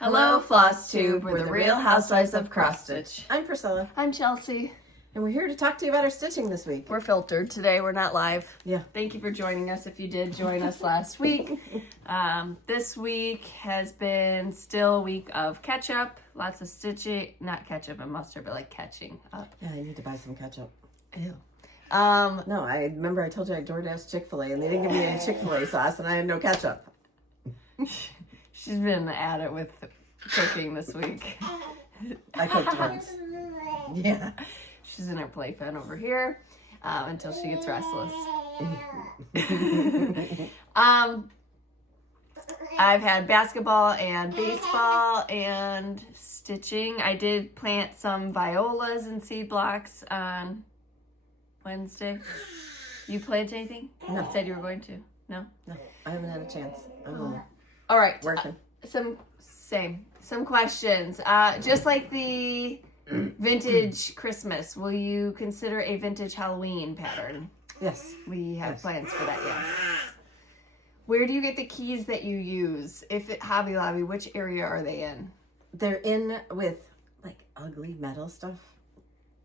Hello, Flosstube. We're the Real Housewives of Cross Stitch. I'm Priscilla, I'm Chelsea. and we're here to talk to you about our stitching this week. We're filtered today. We're not live. Yeah. Thank you for joining us if you did join us last week. This week has been still a week of catch-up. Lots of stitching. Not ketchup and mustard, but like catching up. Yeah, I need to buy some ketchup. Ew. No, I remember I told you I DoorDash Chick-fil-A, and they didn't give me any Chick-fil-A sauce, and I had no ketchup. She's been at it with cooking this week. I cooked once. Yeah. She's in her playpen over here until she gets restless. I've had basketball and baseball and stitching. I did plant some violas and seed blocks on Wednesday. You plant anything? No. You said you were going to. No? No, I haven't had a chance. I'm home All right. working. Some questions. Just like the vintage Christmas, will you consider a vintage Halloween pattern? Yes. We have plans for that, yes. Where do you get the keys that you use? If at Hobby Lobby, which area are they in? They're in with, like, ugly metal stuff.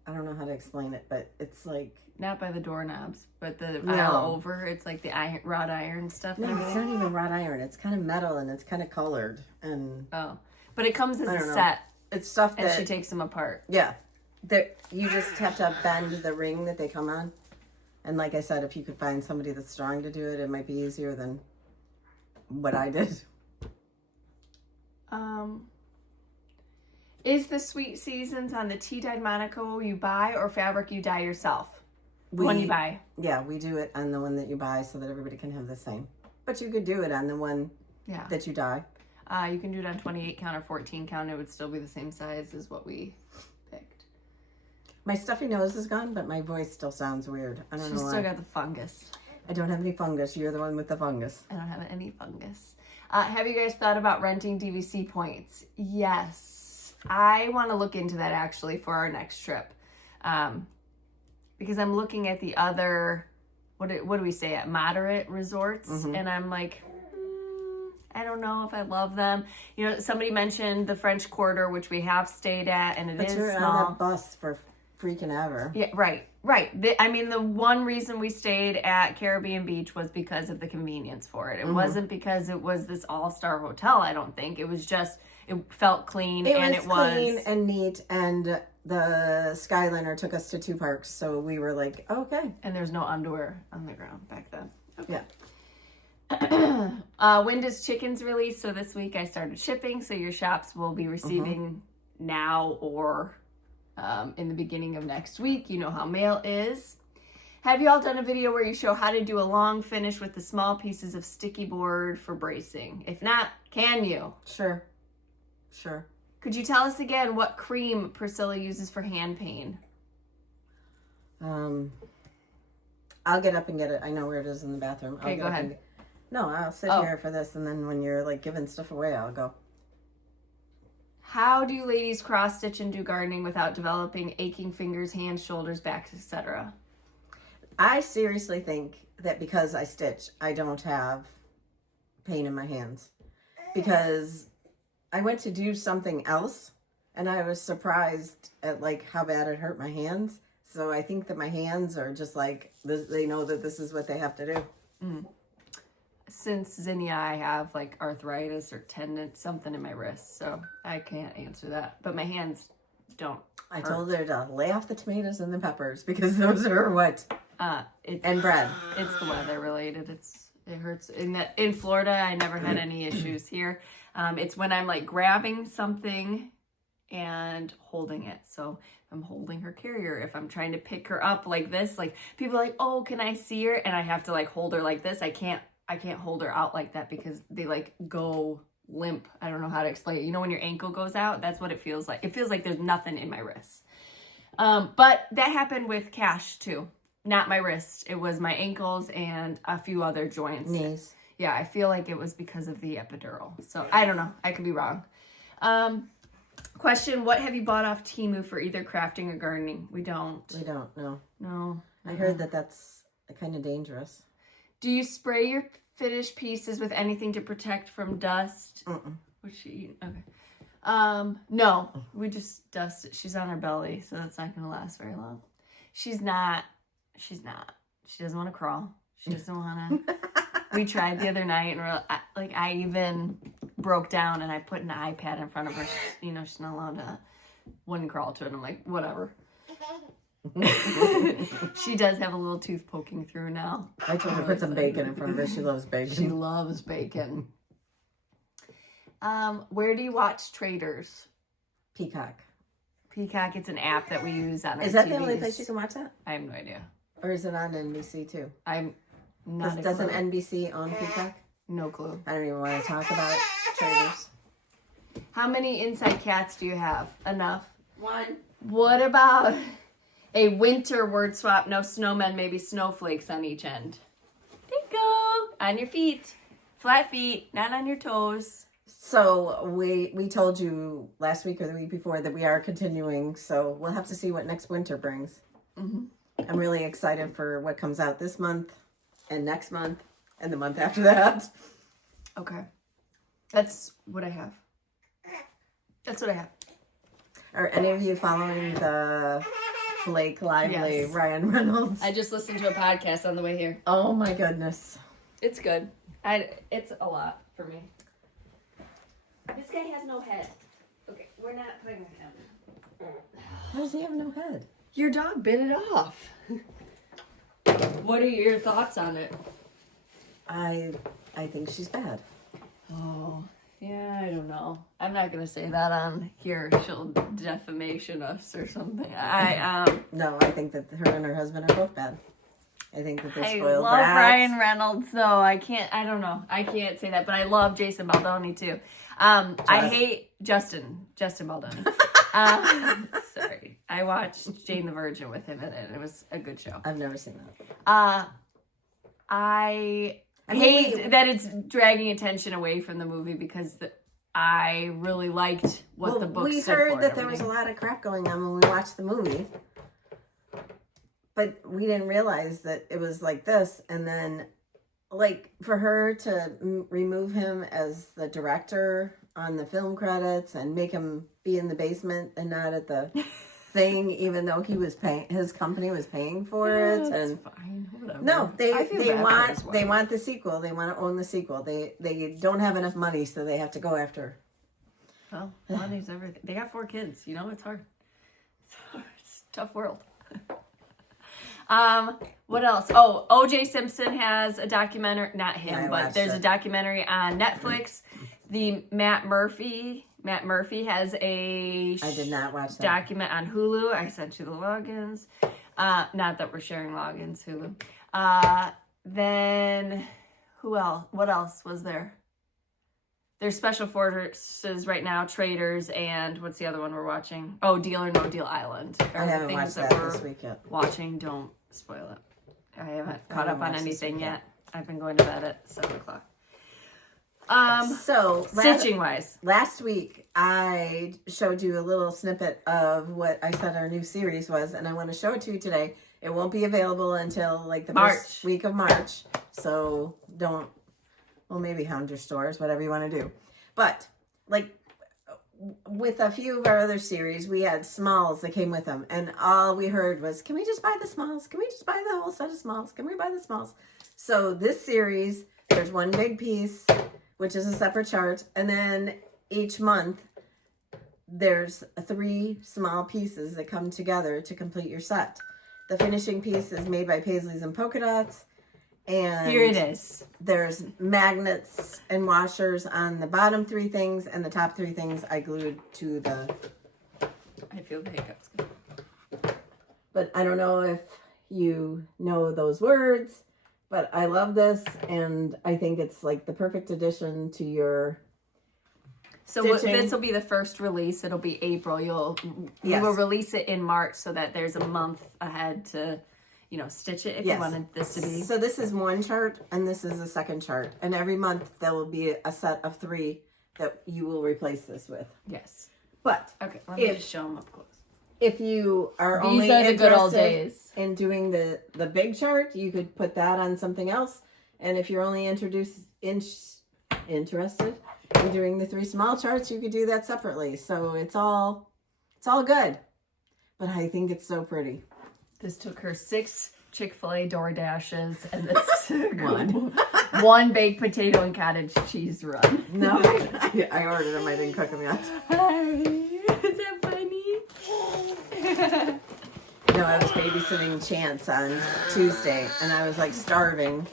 I don't know how to explain it, but it's like... Not by the doorknobs, but the No. aisle over. It's like the wrought iron stuff. No, and it's everything. not even wrought iron. It's kind of metal, and it's kind of colored, and... Oh. But it comes as I a don't know. set, It's stuff and that... she takes them apart. Yeah. You just have to bend the ring that they come on. And like I said, if you could find somebody that's strong to do it, it might be easier than what I did. Is the Sweet Seasons on the tea-dyed Monaco you buy or fabric you dye yourself? One you buy. Yeah, we do it on the one that you buy so that everybody can have the same. But you could do it on the one that you dye. You can do it on 28 count or 14 count. It would still be the same size as what we picked. My stuffy nose is gone, but my voice still sounds weird. I don't know She's why. still got the fungus. I don't have any fungus. You're the one with the fungus. I don't have any fungus. Have you guys thought about renting DVC points? Yes. I want to look into that actually for our next trip. Because I'm looking at the other, what do we say, at moderate resorts. Mm-hmm. And I'm like, I don't know if I love them. You know, somebody mentioned the French Quarter, which we have stayed at, and But is you're small. on that bus for freaking ever. Yeah, right. The one reason we stayed at Caribbean Beach was because of the convenience for it. It wasn't because it was this all-star hotel, I don't think. It was just, it felt clean. It and was it was clean and neat, and the Skyliner took us to 2 parks, so we were like, okay. And there's no underwear on the ground back then. Yeah. When does Chickens release? So this week I started shipping, so your shops will be receiving now or in the beginning of next week. You know how mail is. Have you all done a video where you show how to do a long finish with the small pieces of sticky board for bracing? If not, can you? Sure. Could you tell us again what cream Priscilla uses for hand pain? I'll get up and get it. I know where it is in the bathroom. Okay, go ahead. No, I'll sit here for this, and then when you're like giving stuff away, I'll go. How do you ladies cross stitch and do gardening without developing aching fingers, hands, shoulders, back, etc.? I seriously think that because I stitch, I don't have pain in my hands. Because I went to do something else, and I was surprised at like how bad it hurt my hands. So I think that my hands are just like, they know that this is what they have to do. Since Zinnia, I have like arthritis or tendon, something in my wrist, so I can't answer that. But my hands don't I hurt. told her to lay off the tomatoes and the peppers because those are what? And bread. It's the weather related. It hurts. In Florida, I never had any issues here. It's when I'm like grabbing something and holding it. So I'm holding her carrier. If I'm trying to pick her up like this, like people are like, oh, can I see her? And I have to like hold her like this. I can't hold her out like that because they like go limp. I don't know how to explain it. You know, when your ankle goes out, that's what it feels like. It feels like there's nothing in my wrist. But that happened with Cash too. Not my wrist. It was my ankles and a few other joints. Knees. Yeah, I feel like it was because of the epidural. So I don't know. I could be wrong. Question, what have you bought off Temu for either crafting or gardening? We don't. No. No. I heard that that's kind of dangerous. Do you spray your finished pieces with anything to protect from dust? What's she eating? Okay. No, we just dusted. She's on her belly, so that's not gonna last very long. She's not. She doesn't want to crawl. She doesn't want to. We tried the other night, and I even broke down, and I put an iPad in front of her. She's not allowed to. Wouldn't crawl to it. I'm like, whatever. She does have a little tooth poking through now. I told her to put some bacon in front of her. She loves bacon. She loves bacon. Where do you watch Traders? Peacock. Peacock, it's an app that we use on our Is that TVs. the only place you can watch that? I have no idea. Or is it on NBC too? I'm not. Doesn't NBC own Peacock? No clue. I don't even want to talk about Traders. How many inside cats do you have? Enough. 1. What about a winter word swap? No snowmen, maybe snowflakes on each end. Bingo! On your feet. Flat feet, not on your toes. So we told you last week or the week before that we are continuing. So we'll have to see what next winter brings. Mm-hmm. I'm really excited for what comes out this month and next month and the month after that. Okay. That's what I have. Are any of you following the Blake Lively, Yes. Ryan Reynolds? I just listened to a podcast on the way here. Oh my goodness. It's good. It's a lot for me. This guy has no head. Okay, we're not playing with him. How does he have no head? Your dog bit it off. What are your thoughts on it? I think she's bad. Oh, yeah, I don't know. I'm not gonna say that on here. She'll defamation us or something. No, I think that her and her husband are both bad. I think that they're I spoiled love brats. Ryan Reynolds, though. I don't know. I can't say that, but I love Jason Baldoni, too. I hate Justin Baldoni. Sorry. I watched Jane the Virgin with him in it. It was a good show. I've never seen that. I hate that it's dragging attention away from the movie because I really liked what the book we stood heard for that and there was a everything. lot of crap going on when we watched the movie. But we didn't realize that it was like this. And then, for her to remove him as the director on the film credits and make him be in the basement and not at the thing, even though he was his company was paying for it. That's And fine. Whatever. no, they bad for his wife. want the sequel. They want to own the sequel. They don't have enough money, so they have to go after. Well, money's everything. They got 4 kids. It's hard. It's a tough world. What else? Oh, O.J. Simpson has a documentary. Not him, I but watched there's it. a documentary on Netflix. The Matt Murphy has a I did not watch that. document on Hulu. I sent you the logins. Not that we're sharing logins, Hulu. Then who else? What else was there? There's Special Forces right now, Traders, and what's the other one we're watching? Oh, Deal or No Deal Island. I haven't watched that this week yet. Watching, don't spoil it. I haven't caught up on watched this anything week yet. I've been going to bed at 7:00. So Stitching wise, last week I showed you a little snippet of what I said our new series was, and I want to show it to you today. It won't be available until the first week of March, so don't. Well, maybe hound your stores, whatever you want to do. But with a few of our other series, we had smalls that came with them, and all we heard was, "Can we just buy the smalls? Can we just buy the whole set of smalls? Can we buy the smalls?" So this series, there's one big piece, which is a separate chart, and then each month there's 3 small pieces that come together to complete your set. The finishing piece is made by Paisleys and Polka Dots, and here it is. there's magnets and washers on the bottom 3 things, and the top 3 things I glued to the... I feel the hiccups. But I don't know if you know those words, but I love this, and I think it's the perfect addition to your... So stitching. this will be the first release. It'll be April. You Yes. will release it in March so that there's a month ahead to, stitch it if you wanted this to be. So this is one chart, and this is the second chart. And every month there will be a set of 3 that you will replace this with. Yes. But Okay, let me just show them up close. if you are These only are the good old interested days. in doing the big chart, you could put that on something else. And if you're only interested in doing the 3 small charts, you could do that separately. So it's all good. But I think it's so pretty. This took her 6 Chick-fil-A DoorDashes and this one baked potato and cottage cheese run. No, I ordered them. I didn't cook them yet. Is that funny? No, I was babysitting Chance on Tuesday, and I was like starving.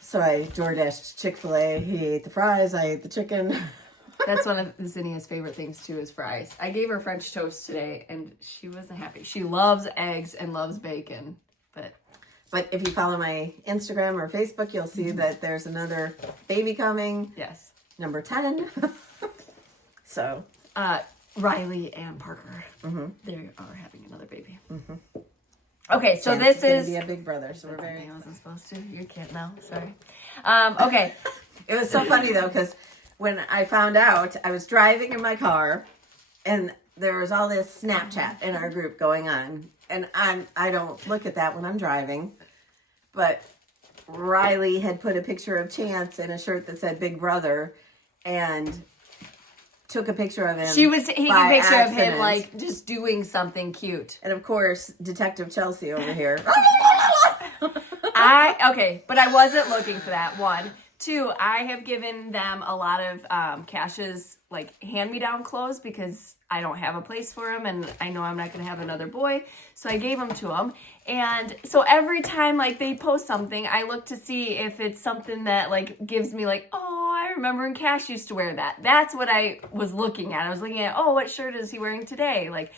So I DoorDashed Chick-fil-A. He ate the fries. I ate the chicken. That's one of Zinnia's favorite things too, is fries. I gave her French toast today, and she wasn't happy. She loves eggs and loves bacon, But if you follow my Instagram or Facebook, you'll see that there's another baby coming. yes. Number 10. So. Riley and Parker, they are having another baby. Okay, so Chance this is gonna be a big brother, so we're very. I wasn't supposed to. You can't now. Sorry. Okay. It was so funny though, because when I found out, I was driving in my car, and there was all this Snapchat in our group going on, and I don't look at that when I'm driving, but Riley had put a picture of Chance in a shirt that said Big Brother, and took a picture of him. She was taking a by picture of him, accident. like, just doing something cute. And of course, Detective Chelsea over here. Okay, but I wasn't looking for that, 1. 2, I have given them a lot of Cash's, like, hand-me-down clothes because I don't have a place for them, and I know I'm not going to have another boy, so I gave them to them. And so every time, like, they post something, I look to see if it's something that, like, gives me, like, oh, I remember when Cash used to wear that. That's what I was looking at. I was looking at, oh, what shirt is he wearing today? Like,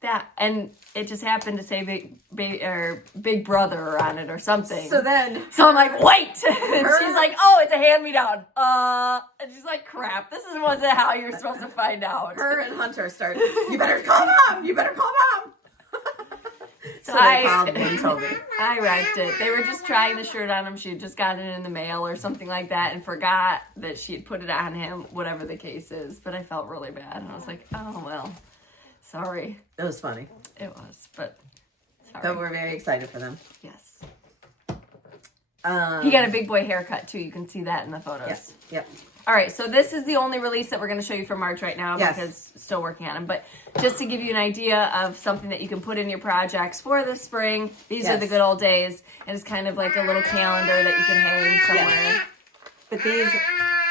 that, and it just happened to say Big Brother on it or something. So then, So I'm like, wait! And she's like, oh, it's a hand-me-down. And she's like, crap, this wasn't how you're supposed to find out. her and Hunter start, you better call Mom! You better call Mom! So they I called me and told me. I wrecked it. They were just trying the shirt on him. She had just gotten it in the mail or something like that and forgot that she had put it on him, whatever the case is. But I felt really bad. And I was like, oh, well, sorry. It was funny. It was, but sorry. But we're very excited for them. Yes. He got a big boy haircut, too. You can see that in the photos. Yes. Yep. All right, so this is the only release that we're going to show you for March right now Yes. because still working on them. But just to give you an idea of something that you can put in your projects for the spring, these are Yes. the good old days. And it's kind of like a little calendar that you can hang somewhere. Yes. But these,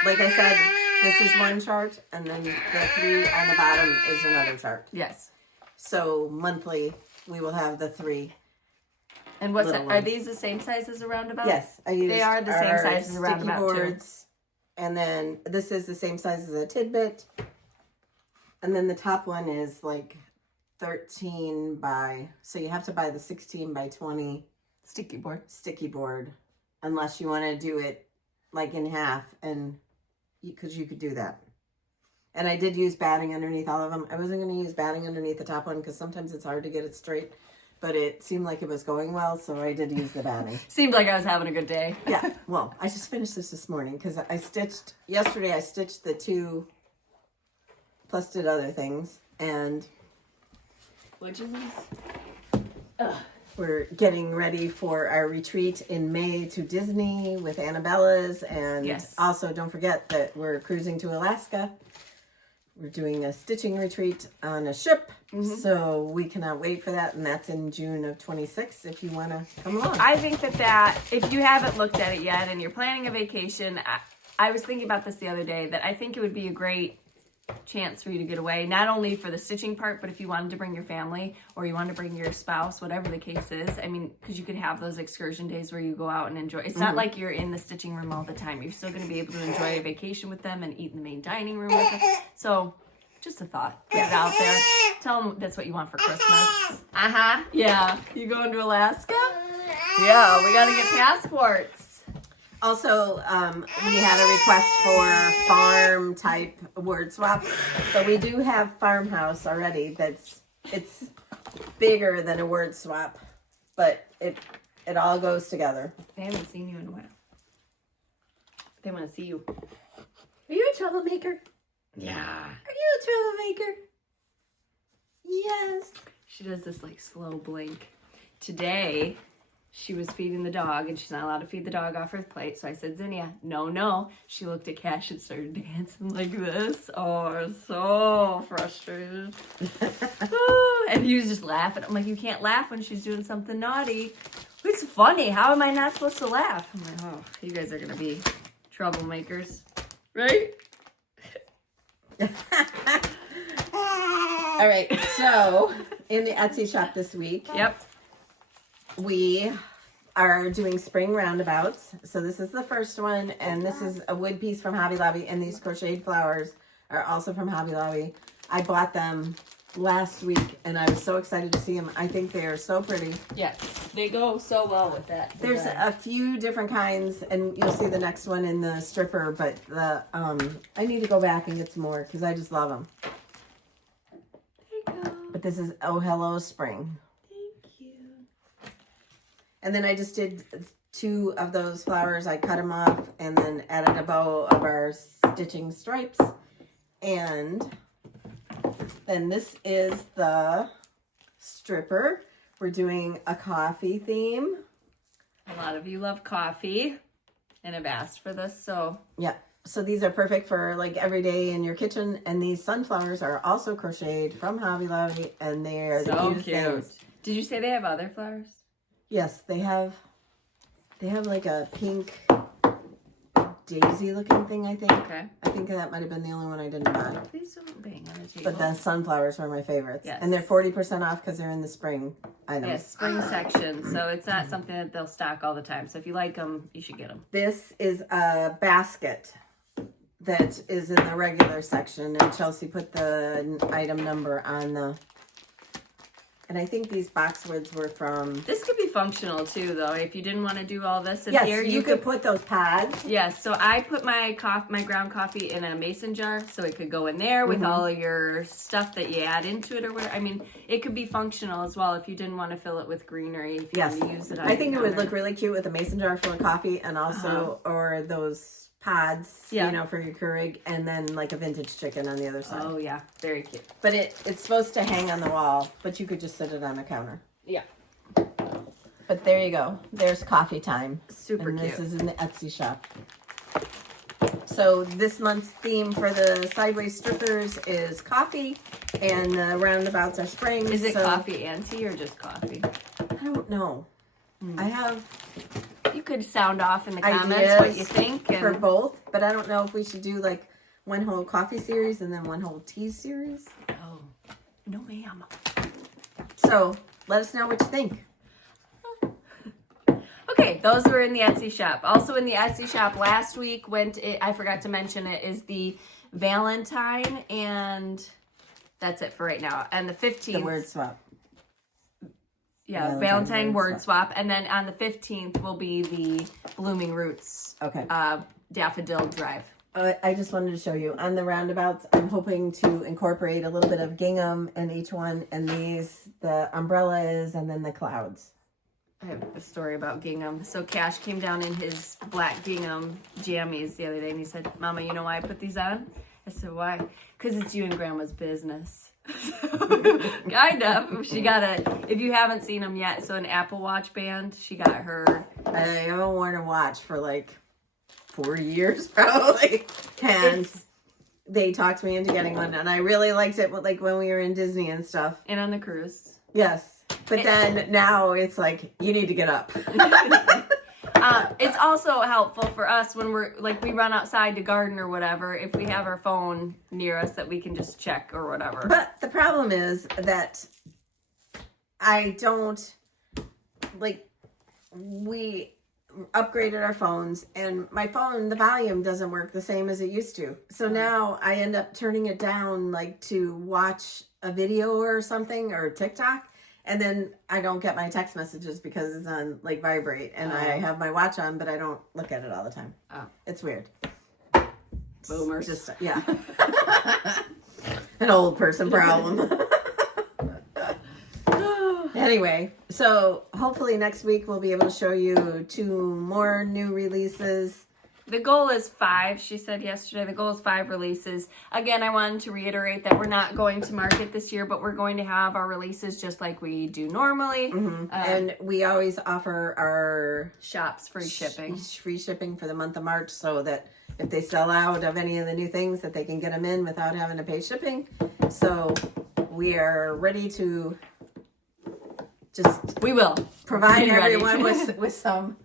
like I said, this is one chart, and then the 3 on the bottom is another chart. Yes. So monthly, we will have the 3. And what's Little that? Are ones. these the same size as a roundabout? Yes, I used They are the same our size as a sticky roundabout, too. boards, and then this is the same size as a tidbit, and then the top one is like 13 by. So you have to buy the 16 by 20 Sticky board. unless you want to do it like in half, and because you could do that. And I did use batting underneath all of them. I wasn't going to use batting underneath the top one because sometimes it's hard to get it straight. But it seemed like it was going well, so I did use the batting. Seemed like I was having a good day. Yeah, well, I just finished this morning because yesterday I stitched the 2 plus did other things. And What'd you lose? we're getting ready for our retreat in May to Disney with Annabella's. And Yes. also don't forget that we're cruising to Alaska. We're doing a stitching retreat on a ship, so we cannot wait for that, and that's in June of 26 if you want to come along. I think that if you haven't looked at it yet and you're planning a vacation, I was thinking about this the other day, that I think it would be a great chance for you to get away, not only for the stitching part, but if you wanted to bring your family or you wanted to bring your spouse, whatever the case is. I mean, because you could have those excursion days where you go out and enjoy. It's not like you're in the stitching room all the time. You're still going to be able to enjoy a vacation with them and eat in the main dining room with them. So, just a thought. Get it out there. Tell them that's what you want for Christmas. Yeah. You going to Alaska? Yeah, we got to get passports. Also, we had a request for farm type word swaps, but we do have farmhouse already. It's bigger than a word swap, but it all goes together. They haven't seen you in a while. They want to see you. Are you a troublemaker? Yeah. Are you a troublemaker? Yes. She does this like slow blink. Today, she was feeding the dog, and she's not allowed to feed the dog off her plate. So I said, Zinnia, no. She looked at Cash and started dancing like this. Oh, I was so frustrated. And he was just laughing. I'm like, you can't laugh when she's doing something naughty. It's funny. How am I not supposed to laugh? I'm like, oh, you guys are going to be troublemakers. Right? All right, so in the Etsy shop this week, Yep. we are doing spring roundabouts. So this is the first one, and this is a wood piece from Hobby Lobby, and these crocheted flowers are also from Hobby Lobby. I bought them last week, and I was so excited to see them. I think they are so pretty. Yes, they go so well with that. There's a few different kinds, and you'll see the next one in the stripper, but the I need to go back and get some more because I just love them. There you go. But this is Oh Hello Spring. Thank you. And then I just did 2 of those flowers. I cut them off and then added a bow of our stitching stripes. And then this is the stripper. We're doing a coffee theme. A lot of you love coffee, and have asked for this, so Yeah. So these are perfect for like every day in your kitchen. And these sunflowers are also crocheted from Hobby Lobby, and they are the so cutest cute. things. Did you say they have other flowers? Yes, they have like a pink daisy looking thing, I think. Okay. I think that might have been the only one I didn't buy. Please don't bang on the table. But the sunflowers were my favorites. Yes. And they're 40% off because they're in the spring items. Yes, spring section. So it's not something that they'll stock all the time. So if you like them, you should get them. This is a basket that is in the regular section. And Chelsea put the item number on the... And I think these boxwoods were from... This could be functional too, though. If you didn't want to do all this in Yes, here, you could put those pods. Yes, so I put my ground coffee in a mason jar, so it could go in there with all of your stuff that you add into it or whatever. I mean, it could be functional as well if you didn't want to fill it with greenery. If you Yes, want to use it. I think it would look really cute with a mason jar full of coffee, and also or those pods, Yeah. you know, for your Keurig, and then like a vintage chicken on the other side. Oh yeah, very cute. But it's supposed to hang on the wall, but you could just sit it on the counter. Yeah, But there you go. There's coffee time. super And cute. this is in the Etsy shop. So this month's theme for the sideways strippers is coffee, and the roundabouts are spring. Is it so coffee and tea or just coffee? I don't know. I have You could sound off in the comments ideas what you think. for And both, but I don't know if we should do like one whole coffee series and then one whole tea series. oh, no ma'am. So let us know what you think. Okay, those were in the Etsy shop. Also in the Etsy shop last week I forgot to mention it, is the Valentine, and that's it for right now. And the 15th. The word swap. Yeah, Valentine word swap. And then on the 15th will be the Blooming Roots Okay. Daffodil Drive. I just wanted to show you on the roundabouts. I'm hoping to incorporate a little bit of gingham in each one, and these the umbrellas, and then the clouds. I have a story about gingham. So Cash came down in his black gingham jammies the other day, and he said, Mama, you know why I put these on? I said, why? Because it's you and Grandma's business. Kind of. She got if you haven't seen them yet, so an Apple Watch band, she got her. I haven't worn a watch for like 40 years probably. And they talked me into getting one, and I really liked it, like when we were in Disney and stuff. And on the cruise. Yes. But then now it's like, you need to get up. It's also helpful for us when we run outside to garden or whatever, if we have our phone near us that we can just check or whatever. But the problem is that I don't, we upgraded our phones, and my phone, the volume doesn't work the same as it used to. So now I end up turning it down to watch a video or something, or TikTok. And then I don't get my text messages because it's on vibrate, and I have my watch on, but I don't look at it all the time. Oh. It's weird. Boomers. Just, yeah. An old person problem. Anyway, so hopefully next week we'll be able to show you 2 more new releases. The goal is 5. She said yesterday the goal is 5 releases. Again, I wanted to reiterate that we're not going to market this year, but we're going to have our releases just like we do normally. And we always offer our Shops free shipping. free shipping for the month of March, so that if they sell out of any of the new things, that they can get them in without having to pay shipping. So we are ready to just We will provide Be ready. everyone with some.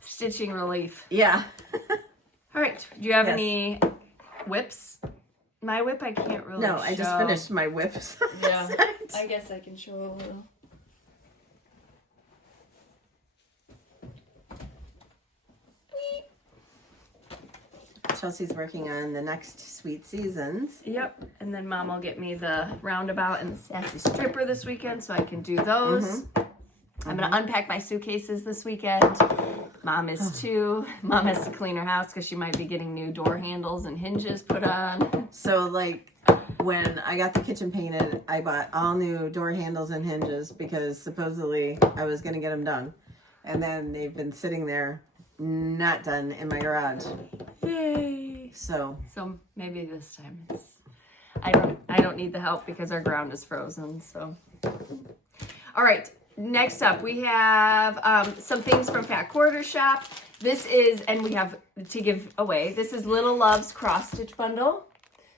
stitching relief. Yeah. All right. Do you have Yes. any whips? My whip I can't really No, I just show. finished my whips. Yeah. I guess I can show a little. Chelsea's working on the next Sweet Seasons. Yep. And then Mom will get me the roundabout and the sassy stripper this weekend so I can do those. I'm going to unpack my suitcases this weekend. Mom is too. Mom has to clean her house because she might be getting new door handles and hinges put on. So, like, when I got the kitchen painted, I bought all new door handles and hinges because supposedly I was going to get them done. And then they've been sitting there, not done, in my garage. Yay. So Maybe this time it's... I don't need the help because our ground is frozen, so... All right. Next up, we have some things from Fat Quarter Shop. This is, and we have to give away, this is Little Love's Cross Stitch Bundle.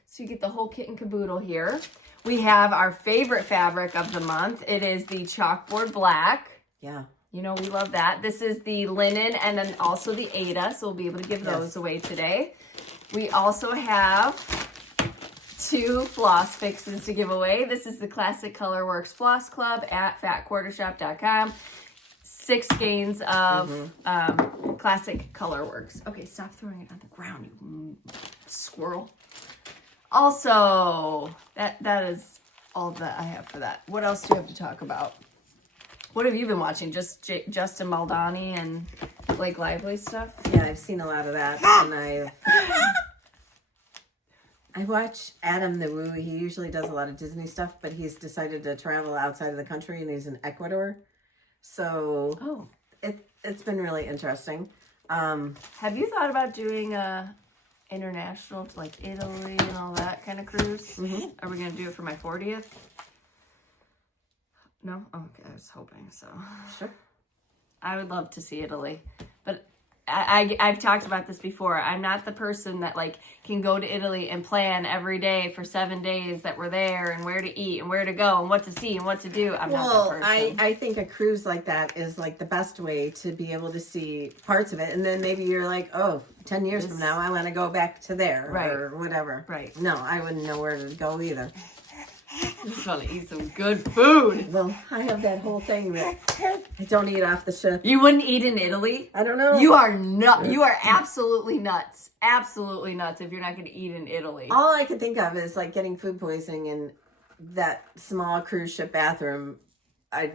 So you get the whole kit and caboodle here. We have our favorite fabric of the month. It is the Chalkboard Black. yeah. You know, we love that. This is the linen and then also the Aida, so we'll be able to give those away today. We also have 2 floss fixes to give away. This is the Classic Colorworks Floss Club at fatquartershop.com. 6 skeins of Classic Colorworks. Okay, stop throwing it on the ground, you squirrel. Also, that is all that I have for that. What else do you have to talk about? What have you been watching? Just Justin Maldani and Blake Lively stuff? Yeah, I've seen a lot of that. And I watch Adam the Woo. He usually does a lot of Disney stuff, but he's decided to travel outside of the country, and he's in Ecuador. So it's been really interesting. Have you thought about doing a international to like Italy and all that kind of cruise? Are we going to do it for my 40th? No? Okay, I was hoping so. Sure. I would love to see Italy, but I've talked about this before. I'm not the person that like can go to Italy and plan every day for 7 days that we're there and where to eat and where to go and what to see and what to do. I'm not that person. I think a cruise like that is like the best way to be able to see parts of it. And then maybe you're like, 10 years from now, I want to go back to there or whatever. Right. No, I wouldn't know where to go either. I just want to eat some good food. Well, I have that whole thing that I don't eat off the ship. You wouldn't eat in Italy? I don't know. You are nut. You are absolutely nuts. Absolutely nuts if you're not going to eat in Italy. All I can think of is like getting food poisoning in that small cruise ship bathroom. I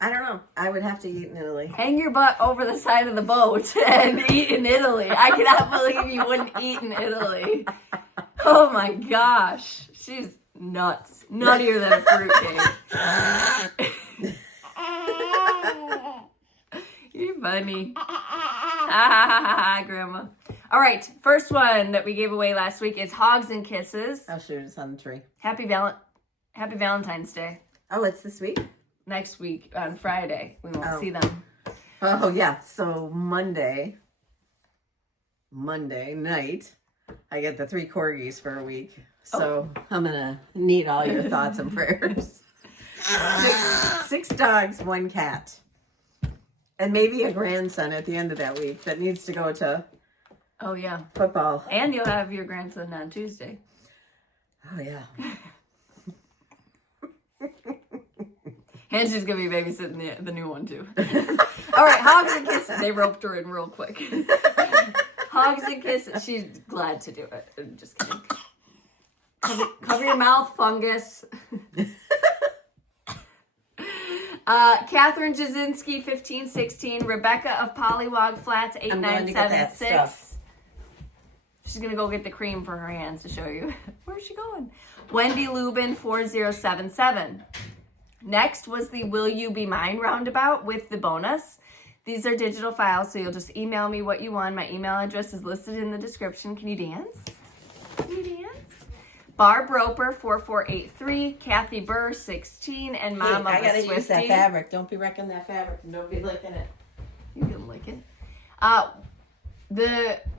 don't know. I would have to eat in Italy. Hang your butt over the side of the boat and eat in Italy. I cannot believe you wouldn't eat in Italy. Oh my gosh. She's nuts. Nuttier than a fruitcake. You're funny. Grandma. All right. First one that we gave away last week is Hogs and Kisses. I'll shoot it on the tree. Happy Valentine's Day. Oh, it's this week? Next week on Friday. We won't see them. Oh, yeah. So Monday night, I get the 3 corgis for a week. So I'm going to need all your thoughts and prayers. 6 dogs, 1 cat. And maybe a grandson at the end of that week that needs to go to football. And you'll have your grandson on Tuesday. Oh, yeah. And she's going to be babysitting the new one, too. All right, Hogs and Kisses. They roped her in real quick. Hogs and Kisses. She's glad to do it. I'm just kidding. Cover your mouth, fungus. Catherine Jasinski, 1516. Rebecca of Pollywog Flats, 8976. She's going to go get the cream for her hands to show you. Where's she going? Wendy Lubin, 4077. Next was the Will You Be Mine roundabout with the bonus. These are digital files, so you'll just email me what you want. My email address is listed in the description. Can you dance? Can you dance? Barb Roper 4483, Kathy Burr 16, and Mom of I gotta Swiftie. use that fabric. Don't be wrecking that fabric and don't be licking it. You can lick it.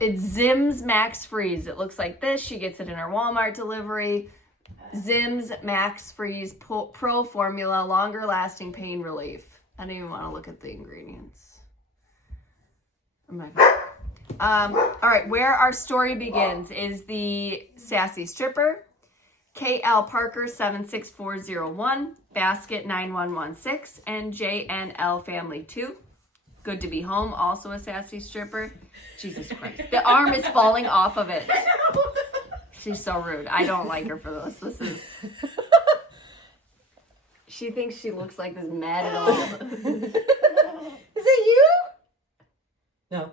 It's Zim's Max Freeze. It looks like this. She gets it in her Walmart delivery. Zim's Max Freeze Pro Formula, longer lasting pain relief. I don't even want to look at the ingredients. All right, where our story begins is the Sassy Stripper, KL Parker 76401, Basket 9116, and JNL Family 2. Good to be home, also a Sassy Stripper. Jesus Christ. The arm is falling off of it. She's so rude. I don't like her for this. This is... She thinks she looks like this mad at all. Is it you? No.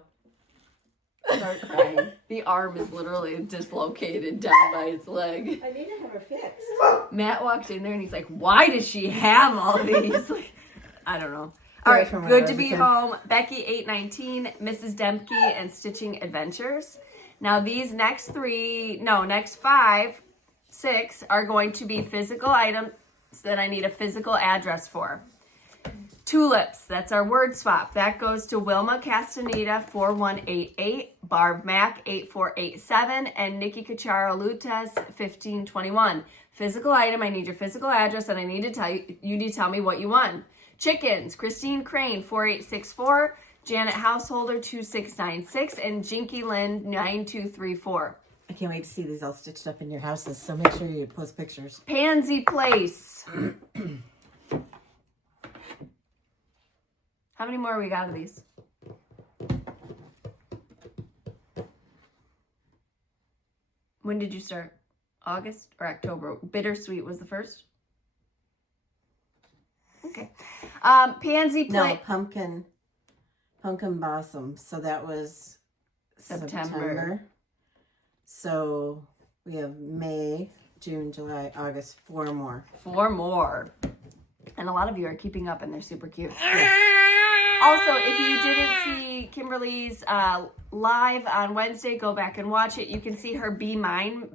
Start crying. The arm is literally dislocated down by its leg. I need to have her fixed. Matt walked in there and he's like, why does she have all these? Like, I don't know. All right, From when good I to was a be kid. home. Becky 819, Mrs. Dempke, and Stitching Adventures. Now these next 6 are going to be physical items that I need a physical address for. Tulips, that's our word swap. That goes to Wilma Castaneda 4188, Barb Mack 8487, and Nikki Cacharo Lutes 1521. Physical item, I need your physical address, and I need to tell you need to tell me what you want. Chickens, Christine Crane 4864, Janet Householder 2696, and Jinky Lynn 9234. I can't wait to see these all stitched up in your houses, so make sure you post pictures. Pansy Place. How many more we got of these? When did you start? August or October? Bittersweet was the first? Okay. Pansy Place. No, pumpkin blossom. So that was September. So we have May, June, July, August, 4 more. 4 more. And a lot of you are keeping up and they're super cute. Also, if you didn't see Kimberly's live on Wednesday, go back and watch it. You can see her Be Mine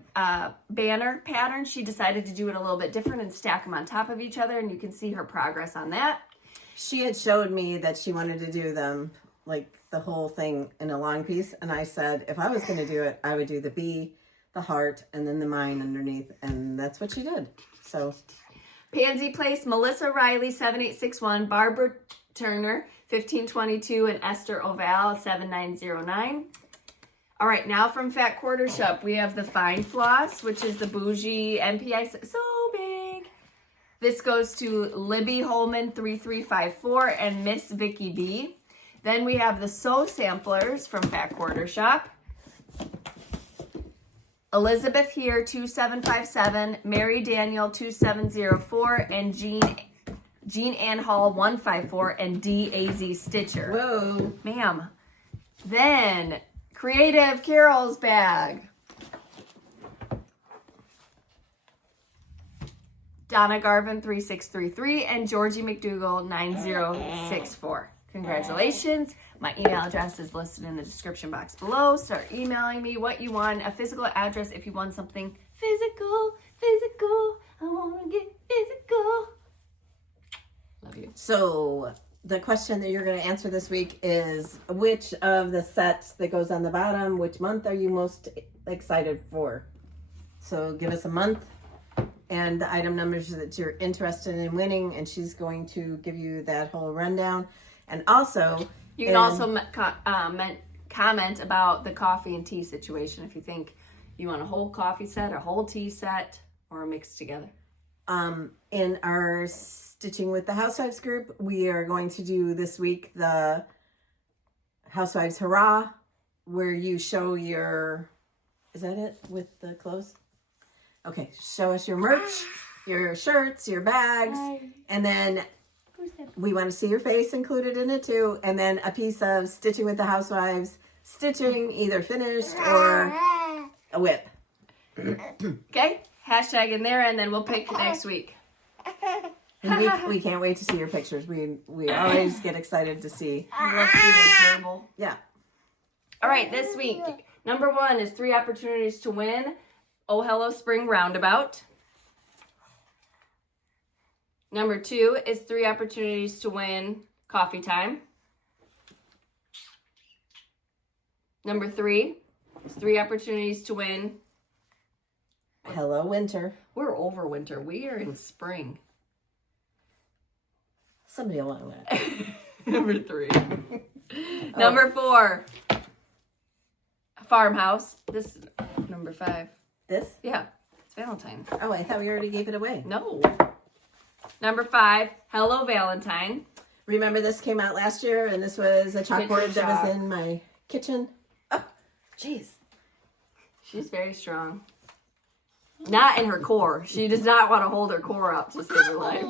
banner pattern. She decided to do it a little bit different and stack them on top of each other, and you can see her progress on that. She had showed me that she wanted to do them, like the whole thing in a long piece, and I said if I was going to do it, I would do the bee, the heart, and then the mine underneath, and that's what she did. So, Pansy Place, Melissa Riley 7861, Barbara Turner 1522, and Esther Oval 7909. All right, now from Fat Quarter Shop, we have the Fine Floss, which is the bougie MPI, so big. This goes to Libby Holman 3354 and Miss Vicky B. Then we have the Sew Samplers from Fat Quarter Shop. Elizabeth here 2757, Mary Daniel 2704, and Jean Ann Hall 154, and D.A.Z. Stitcher. whoa. Ma'am. Then, Creative Carol's bag. Donna Garvin 3633 and Georgie McDougall 9064. Congratulations. My email address is listed in the description box below. Start emailing me what you want. A physical address if you want something physical. I want to get physical. Love you. So the question that you're going to answer this week is which of the sets that goes on the bottom, which month are you most excited for? So give us a month and the item numbers that you're interested in winning, and she's going to give you that whole rundown. And also, you can also comment about the coffee and tea situation if you think you want a whole coffee set, a whole tea set, or a mix together. In our Stitching with the Housewives group, we are going to do this week the Housewives Hurrah, where you show your, is that it with the clothes? Okay, show us your merch, your shirts, your bags, and then we want to see your face included in it too, and then a piece of Stitching with the Housewives, stitching either finished or a whip. Okay? Hashtag in there, and then we'll pick next week. And we can't wait to see your pictures. We always get excited to see. Let's do the gerbil. Yeah. All right, this week, number 1 is 3 opportunities to win Oh Hello Spring Roundabout. Number 2 is 3 opportunities to win Coffee Time. Number 3 is 3 opportunities to win. Hello, winter. We're over winter. We are in spring. Somebody will want it. Number 3. Number 4. Farmhouse. This number 5. This? Yeah, it's Valentine's. Oh, I thought we already gave it away. No. Number 5. Hello Valentine. Remember this came out last year, and this was a chalkboard Kitchen that shop. was in my kitchen. Oh, jeez. She's very strong. Not in her core. She does not want to hold her core up to save her life.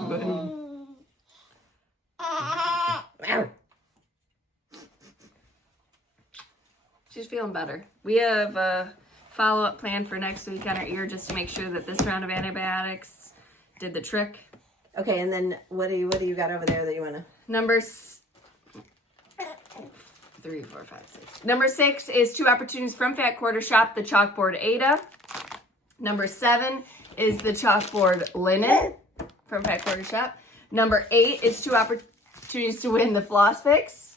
She's feeling better. We have a follow-up plan for next week on her ear just to make sure that this round of antibiotics did the trick. Okay, and then what do you got over there that you want to? Number 3, 4, 5, 6. Number 6 is 2 opportunities from Fat Quarter Shop, the chalkboard Ada. Number 7 is the chalkboard Linen from Fat Quarter Shop. Number 8 is 2 opportunities to win the Floss Fix.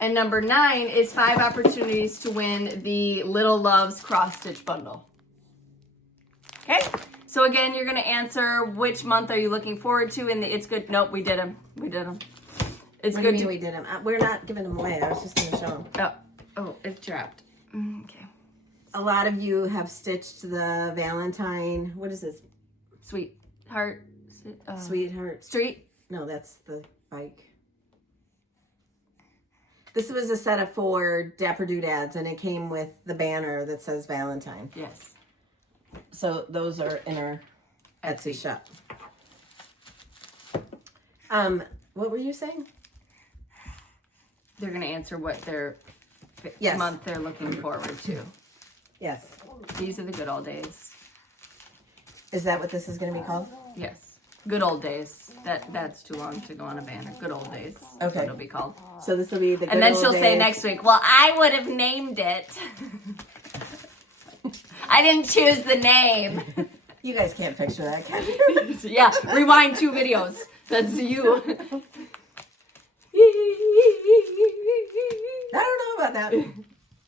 And number 9 is 5 opportunities to win the Little Loves Cross Stitch Bundle. Okay? So again, you're going to answer which month are you looking forward to in the It's Good. Nope, we did them. We did them. It's What good. do you mean we did them? We're not giving them away. I was just going to show them. Oh, it's dropped. Okay. A lot of you have stitched the Valentine. What is this? Sweetheart. Sweetheart. Street. No, that's the bike. This was a set of 4 Dapper Doodads, and it came with the banner that says Valentine. Yes. So those are in our Etsy shop. What were you saying? They're going to answer what their Yes. month they're looking forward to. Yes. These are the good old days. Is that what this is going to be called? Yes. Good old days. That's too long to go on a banner. Good old days. That's Okay. what it'll be called. So this will be the good And then old she'll say days. next week, well, I would have named it. I didn't choose the name. You guys can't picture that, can you? Yeah, rewind 2 videos. That's you. I don't know about that.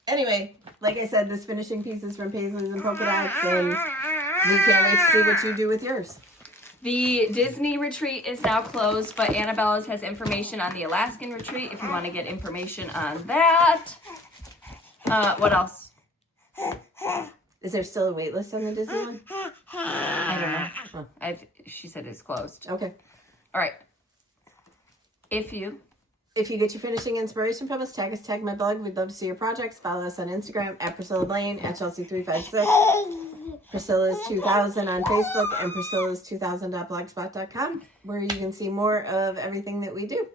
Anyway, like I said, this finishing piece is from Paisleys and Polka Dots, and we can't wait to see what you do with yours. The Disney retreat is now closed, but Annabella's has information on the Alaskan retreat if you want to get information on that. What else? Is there still a wait list on the Disney one? I don't know. She said it's closed. Okay. All right. If you get your finishing inspiration from us, tag my blog. We'd love to see your projects. Follow us on Instagram at Priscilla Blaine, at Chelsea356, Priscilla's 2000 on Facebook, and Priscilla's2000.blogspot.com, where you can see more of everything that we do.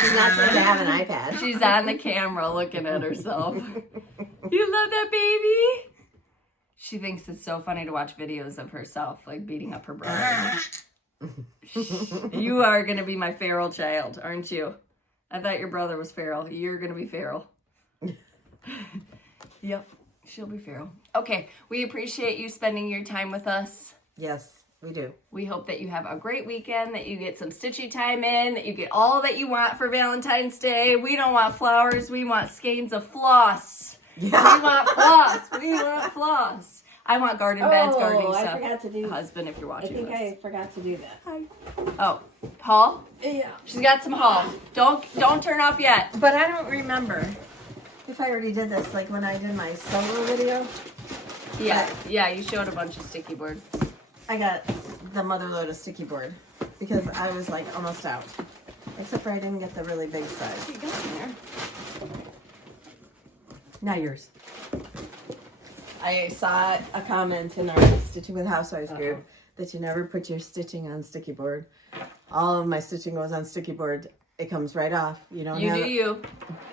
She's not supposed to have an iPad. she's on the camera looking at herself. You love that baby? She thinks it's so funny to watch videos of herself, like beating up her brother. You are going to be my feral child, aren't you? I thought your brother was feral. You're going to be feral. Yep, she'll be feral. Okay, we appreciate you spending your time with us. Yes, we do. We hope that you have a great weekend, that you get some stitchy time in, that you get all that you want for Valentine's Day. We don't want flowers. We want skeins of floss. Yeah. We want floss. We want floss. I want garden beds, gardening I stuff. forgot to do. Husband, if you're I watching think this. I forgot to do that. Oh, haul? Yeah. She's got some haul. Don't turn off yet. But I don't remember if I already did this, like when I did my solo video. Yeah, you showed a bunch of sticky board. I got the mother load of sticky board because I was like almost out. Except for I didn't get the really big size. You got in there. Not yours. I saw a comment in our Stitching with Housewives group that you never put your stitching on sticky board. All of my stitching goes on sticky board. It comes right off. You don't You have do you.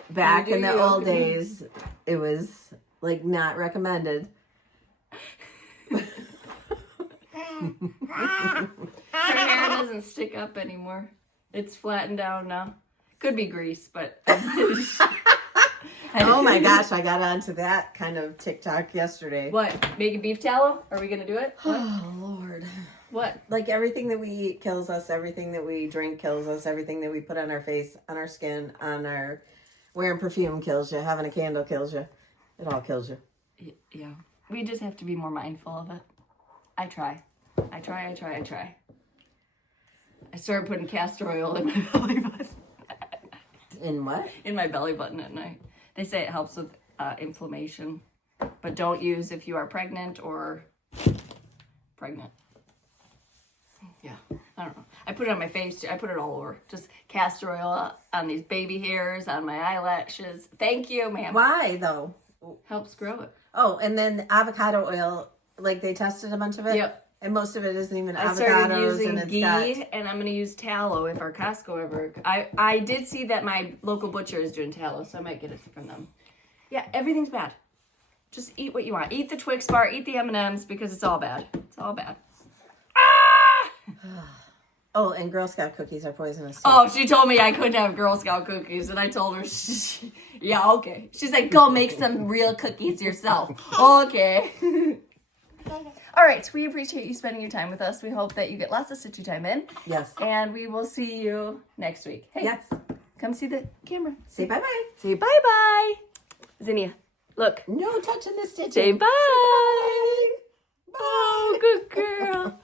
Back You do in the you. old days, it was like not recommended. Her hair doesn't stick up anymore. It's flattened down now. Could be grease, but... Oh my gosh, I got onto that kind of TikTok yesterday. What? Making beef tallow? Are we going to do it? What? Oh, Lord. What? Like everything that we eat kills us, everything that we drink kills us, everything that we put on our face, on our skin, on our... Wearing perfume kills you, having a candle kills you. It all kills you. Yeah. We just have to be more mindful of it. I try. I started putting castor oil in my belly button. In what? In my belly button at night. They say it helps with inflammation, but don't use if you are pregnant or pregnant. Yeah, I don't know. I put it on my face. I put it all over. Just castor oil on these baby hairs, on my eyelashes. Thank you, ma'am. Why, though? Helps grow it. Oh, and then avocado oil, like they tested a bunch of it? Yep. And most of it isn't even I started avocados, using and it's ghee, got... and I'm going to use tallow if our Costco ever... I did see that my local butcher is doing tallow, so I might get it from them. Yeah, everything's bad. Just eat what you want. Eat the Twix bar, eat the M&Ms, because it's all bad. It's all bad. Ah! Oh, and Girl Scout cookies are poisonous. Too. Oh, she told me I couldn't have Girl Scout cookies, and I told her, yeah, okay. She's like, go make some real cookies yourself. Okay. All right, we appreciate you spending your time with us. We hope that you get lots of stitchy time in. Yes. And we will see you next week. Hey, Yes. come see the camera. Say bye-bye. Say bye-bye. Zinnia, look. No touching the stitches. Say bye. Say bye. Oh, good girl.